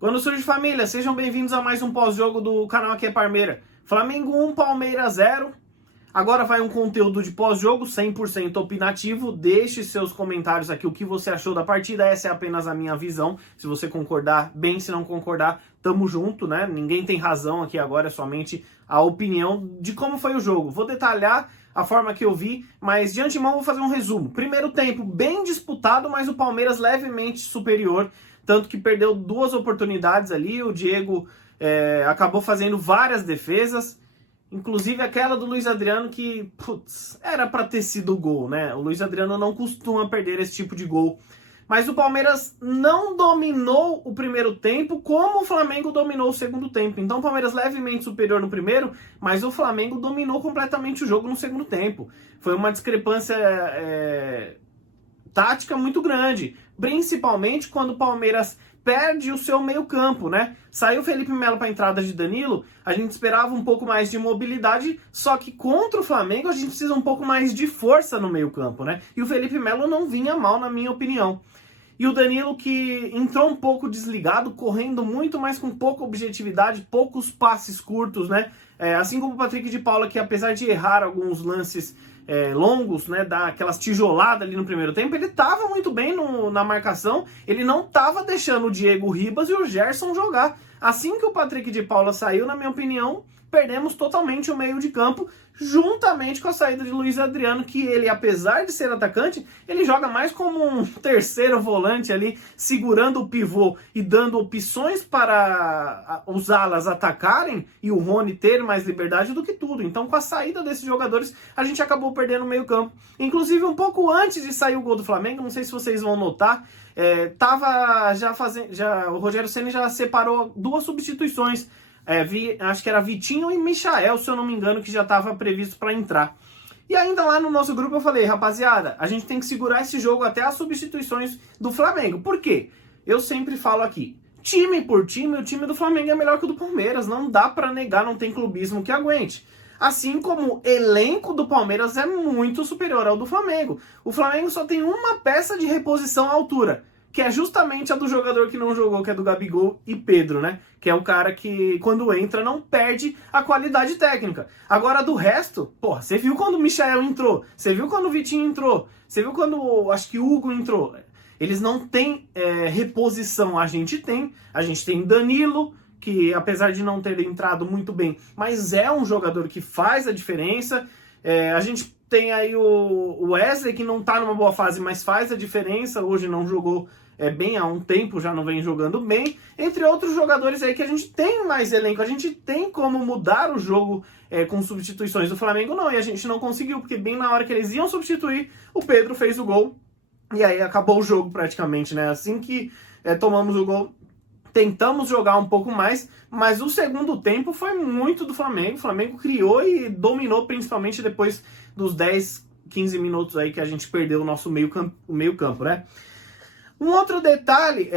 Quando surge família, sejam bem-vindos a mais um pós-jogo do canal Aqui é Parmeira. Flamengo 1, Palmeiras 0. Agora vai um conteúdo de pós-jogo, 100% opinativo. Deixe seus comentários aqui, o que você achou da partida. Essa é apenas a minha visão. Se você concordar, bem. Se não concordar, tamo junto, né? Ninguém tem razão aqui agora, é somente a opinião de como foi o jogo. Vou detalhar a forma que eu vi, mas de antemão vou fazer um resumo. Primeiro tempo bem disputado, mas o Palmeiras levemente superior. Tanto que perdeu 2 oportunidades ali, o Diego acabou fazendo várias defesas, inclusive aquela do Luiz Adriano que, putz, era para ter sido gol, né? O Luiz Adriano não costuma perder esse tipo de gol. Mas o Palmeiras não dominou o primeiro tempo como o Flamengo dominou o segundo tempo. Então o Palmeiras levemente superior no primeiro, mas o Flamengo dominou completamente o jogo no segundo tempo. Foi uma discrepância tática muito grande, principalmente quando o Palmeiras perde o seu meio campo, né? Saiu o Felipe Melo para a entrada de Danilo, a gente esperava um pouco mais de mobilidade, só que contra o Flamengo a gente precisa um pouco mais de força no meio campo, né? E o Felipe Melo não vinha mal, na minha opinião. E o Danilo que entrou um pouco desligado, correndo muito, mas com pouca objetividade, poucos passes curtos, né? Assim como o Patrick de Paula, que apesar de errar alguns lances longos, né, dar aquelas tijoladas ali no primeiro tempo, ele estava muito bem na marcação, ele não estava deixando o Diego Ribas e o Gerson jogar. Assim que o Patrick de Paula saiu, na minha opinião, perdemos totalmente o meio de campo, juntamente com a saída de Luiz Adriano, que ele, apesar de ser atacante, ele joga mais como um terceiro volante ali, segurando o pivô e dando opções para os alas atacarem e o Rony ter mais liberdade do que tudo. Então, com a saída desses jogadores, a gente acabou perdendo o meio campo. Inclusive, um pouco antes de sair o gol do Flamengo, não sei se vocês vão notar, o Rogério Ceni já separou 2 substituições. Acho que era Vitinho e Michael, se eu não me engano, que já estava previsto para entrar. E ainda lá no nosso grupo eu falei, rapaziada, a gente tem que segurar esse jogo até as substituições do Flamengo. Por quê? Eu sempre falo aqui, time por time, o time do Flamengo é melhor que o do Palmeiras. Não dá para negar, não tem clubismo que aguente. Assim como o elenco do Palmeiras é muito superior ao do Flamengo. O Flamengo só tem uma peça de reposição à altura, que é justamente a do jogador que não jogou, que é do Gabigol e Pedro, né? Que é o cara que, quando entra, não perde a qualidade técnica. Agora, do resto, porra, você viu quando o Michael entrou, você viu quando o Vitinho entrou, você viu quando, acho que o Hugo entrou. Eles não têm reposição, a gente tem Danilo, que apesar de não ter entrado muito bem, mas é um jogador que faz a diferença. A gente tem aí o Wesley, que não tá numa boa fase, mas faz a diferença. Hoje não jogou bem há um tempo, já não vem jogando bem. Entre outros jogadores aí que a gente tem mais elenco, a gente tem como mudar o jogo com substituições. Do Flamengo não, e a gente não conseguiu, porque bem na hora que eles iam substituir, o Pedro fez o gol. E aí acabou o jogo praticamente, né? Assim que tomamos o gol, tentamos jogar um pouco mais, mas o segundo tempo foi muito do Flamengo. O Flamengo criou e dominou, principalmente depois dos 10, 15 minutos aí que a gente perdeu o nosso meio campo, né? Um outro detalhe,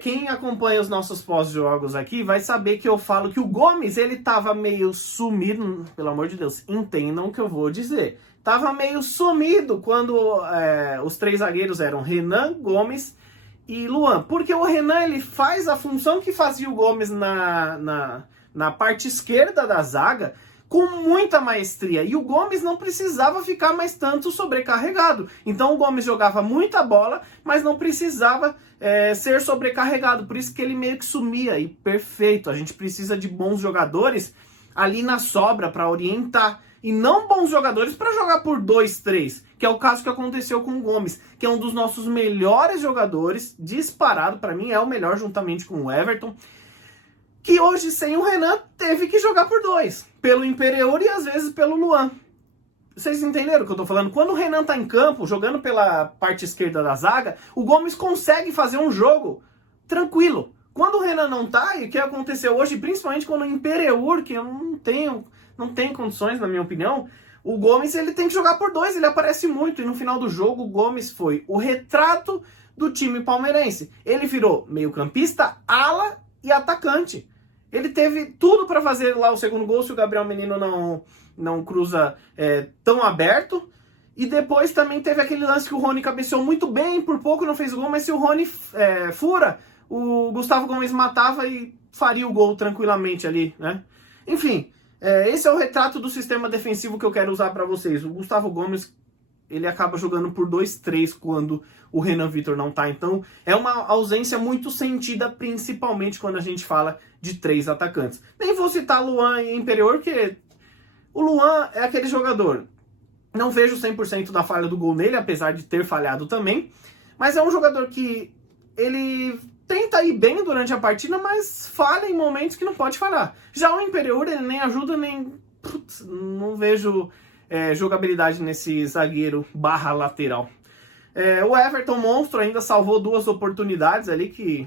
quem acompanha os nossos pós-jogos aqui vai saber que eu falo que o Gomes, ele tava meio sumido, pelo amor de Deus, entendam o que eu vou dizer. Tava meio sumido quando os 3 zagueiros eram Renan, Gomes e Luan, porque o Renan ele faz a função que fazia o Gomes na parte esquerda da zaga com muita maestria, e o Gomes não precisava ficar mais tanto sobrecarregado. Então o Gomes jogava muita bola, mas não precisava ser sobrecarregado, por isso que ele meio que sumia, e perfeito, a gente precisa de bons jogadores ali na sobra para orientar, e não bons jogadores para jogar por 2, 3, que é o caso que aconteceu com o Gomes, que é um dos nossos melhores jogadores, disparado, para mim é o melhor juntamente com o Everton, que hoje sem o Renan teve que jogar por 2, pelo Imperiur e às vezes pelo Luan. Vocês entenderam o que eu tô falando? Quando o Renan tá em campo, jogando pela parte esquerda da zaga, o Gomes consegue fazer um jogo tranquilo. Quando o Renan não tá, e o que aconteceu hoje, principalmente quando o Imperiur, que eu não tem condições, na minha opinião, o Gomes ele tem que jogar por 2, ele aparece muito, e no final do jogo o Gomes foi o retrato do time palmeirense. Ele virou meio-campista, ala e atacante. Ele teve tudo para fazer lá o segundo gol, se o Gabriel Menino não cruza tão aberto. E depois também teve aquele lance que o Rony cabeceou muito bem, por pouco não fez o gol, mas se o Rony fura, o Gustavo Gomes matava e faria o gol tranquilamente ali, né? Enfim, esse é o retrato do sistema defensivo que eu quero usar para vocês. O Gustavo Gomes, ele acaba jogando por 2-3 quando o Renan Vitor não tá. Então, é uma ausência muito sentida, principalmente quando a gente fala de 3 atacantes. Nem vou citar Luan e Imperior, porque o Luan é aquele jogador. Não vejo 100% da falha do gol nele, apesar de ter falhado também. Mas é um jogador que ele tenta ir bem durante a partida, mas falha em momentos que não pode falhar. Já o Imperior, ele nem ajuda, nem... Putz, não vejo jogabilidade nesse zagueiro barra lateral. O Everton Monstro ainda salvou 2 oportunidades ali que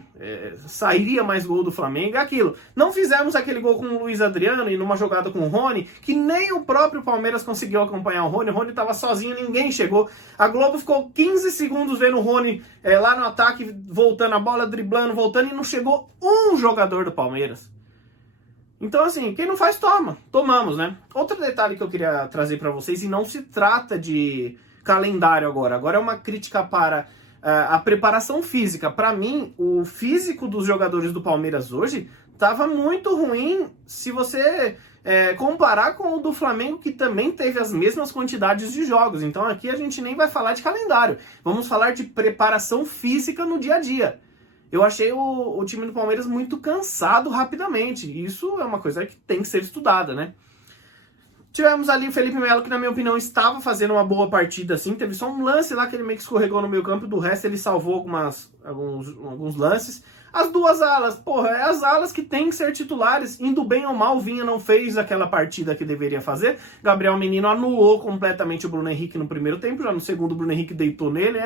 sairia mais gol do Flamengo. É aquilo, não fizemos aquele gol com o Luiz Adriano e numa jogada com o Rony, que nem o próprio Palmeiras conseguiu acompanhar o Rony estava sozinho, ninguém chegou. A Globo ficou 15 segundos vendo o Rony lá no ataque, voltando a bola, driblando, voltando, e não chegou um jogador do Palmeiras. Então, assim, quem não faz, tomamos, né? Outro detalhe que eu queria trazer para vocês, e não se trata de calendário agora é uma crítica para a preparação física. Para mim, o físico dos jogadores do Palmeiras hoje estava muito ruim se você comparar com o do Flamengo, que também teve as mesmas quantidades de jogos. Então aqui a gente nem vai falar de calendário, vamos falar de preparação física no dia a dia. Eu achei o time do Palmeiras muito cansado rapidamente. Isso é uma coisa que tem que ser estudada, né? Tivemos ali o Felipe Melo, que na minha opinião estava fazendo uma boa partida, assim. Teve só um lance lá que ele meio que escorregou no meio campo, do resto ele salvou alguns lances. As 2 alas, porra, é as alas que tem que ser titulares. Indo bem ou mal, o Vinha não fez aquela partida que deveria fazer. Gabriel Menino anulou completamente o Bruno Henrique no primeiro tempo, já no segundo o Bruno Henrique deitou nele.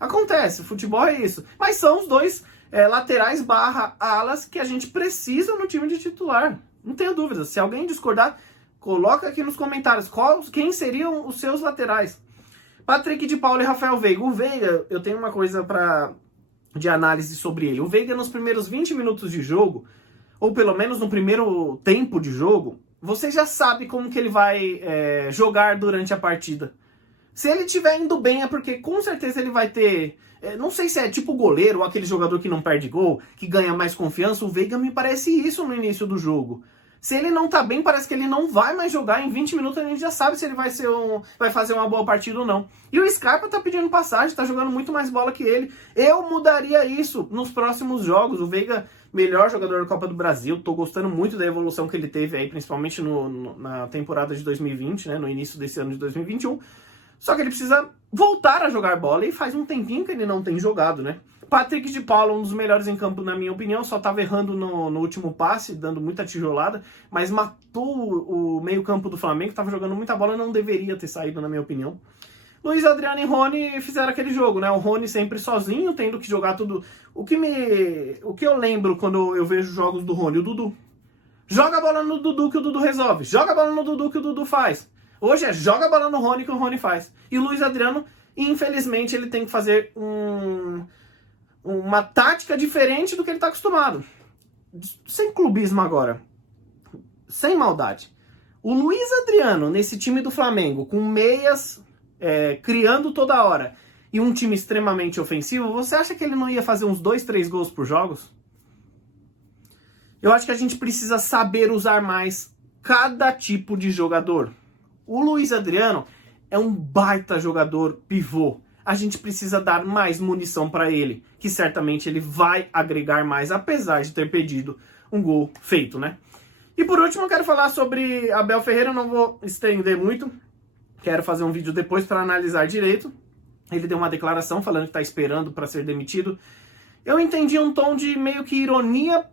Acontece, futebol é isso. Mas são os 2 laterais barra alas que a gente precisa no time de titular. Não tenho dúvida, se alguém discordar, coloca aqui nos comentários quem seriam os seus laterais. Patrick de Paula e Rafael Veiga. O Veiga, eu tenho uma coisa de análise sobre ele. O Veiga, nos primeiros 20 minutos de jogo, ou pelo menos no primeiro tempo de jogo, você já sabe como que ele vai jogar durante a partida. Se ele estiver indo bem, é porque com certeza ele vai ter... não sei se é tipo goleiro ou aquele jogador que não perde gol, que ganha mais confiança. O Veiga me parece isso no início do jogo. Se ele não tá bem, parece que ele não vai mais jogar. Em 20 minutos a gente já sabe se ele vai fazer uma boa partida ou não. E o Scarpa tá pedindo passagem, tá jogando muito mais bola que ele. Eu mudaria isso nos próximos jogos. O Veiga, melhor jogador da Copa do Brasil. Tô gostando muito da evolução que ele teve aí, principalmente na temporada de 2020, né? No início desse ano de 2021. Só que ele precisa voltar a jogar bola, e faz um tempinho que ele não tem jogado, né? Patrick de Paula, um dos melhores em campo, na minha opinião, só estava errando no último passe, dando muita tijolada, mas matou o meio-campo do Flamengo, estava jogando muita bola, não deveria ter saído, na minha opinião. Luiz Adriano e Rony fizeram aquele jogo, né? O Rony sempre sozinho, tendo que jogar tudo. O que eu lembro quando eu vejo jogos do Rony, o Dudu. Joga a bola no Dudu que o Dudu resolve. Joga a bola no Dudu que o Dudu faz. Hoje joga a bola no Rony que o Rony faz. E o Luiz Adriano, infelizmente, ele tem que fazer uma tática diferente do que ele está acostumado. Sem clubismo agora. Sem maldade. O Luiz Adriano, nesse time do Flamengo, com meias criando toda hora, e um time extremamente ofensivo, você acha que ele não ia fazer uns 2, 3 gols por jogos? Eu acho que a gente precisa saber usar mais cada tipo de jogador. O Luiz Adriano é um baita jogador pivô. A gente precisa dar mais munição para ele, que certamente ele vai agregar mais, apesar de ter perdido um gol feito, né? E por último, eu quero falar sobre Abel Ferreira, eu não vou estender muito, quero fazer um vídeo depois para analisar direito. Ele deu uma declaração falando que está esperando para ser demitido. Eu entendi um tom de meio que ironia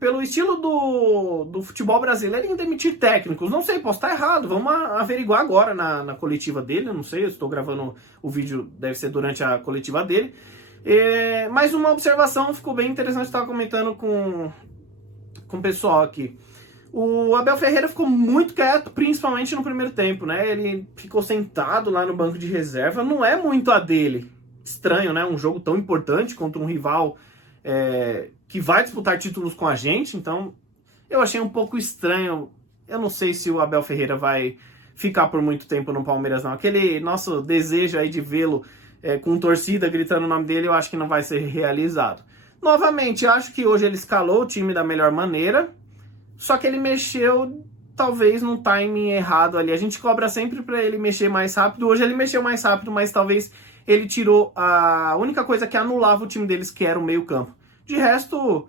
pelo estilo do futebol brasileiro em demitir técnicos. Não sei, posso estar errado, vamos averiguar agora na coletiva dele. Eu não sei, eu estou gravando o vídeo, deve ser durante a coletiva dele. Mas uma observação ficou bem interessante, eu estava comentando com o pessoal aqui. O Abel Ferreira ficou muito quieto, principalmente no primeiro tempo, né? Ele ficou sentado lá no banco de reserva, não é muito a dele. Estranho, né? Um jogo tão importante contra um rival que vai disputar títulos com a gente. Então, eu achei um pouco estranho. Eu não sei se o Abel Ferreira vai ficar por muito tempo no Palmeiras, não. Aquele nosso desejo aí de vê-lo com torcida gritando o nome dele, eu acho que não vai ser realizado. Novamente, eu acho que hoje ele escalou o time da melhor maneira, só que ele mexeu talvez no timing errado ali. A gente cobra sempre para ele mexer mais rápido. Hoje ele mexeu mais rápido, mas talvez ele tirou a única coisa que anulava o time deles, que era o meio-campo. De resto,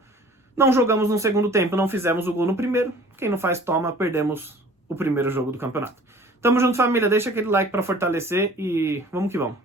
não jogamos no segundo tempo, não fizemos o gol no primeiro. Quem não faz, toma, perdemos o primeiro jogo do campeonato. Tamo junto, família. Deixa aquele like para fortalecer e vamos que vamos.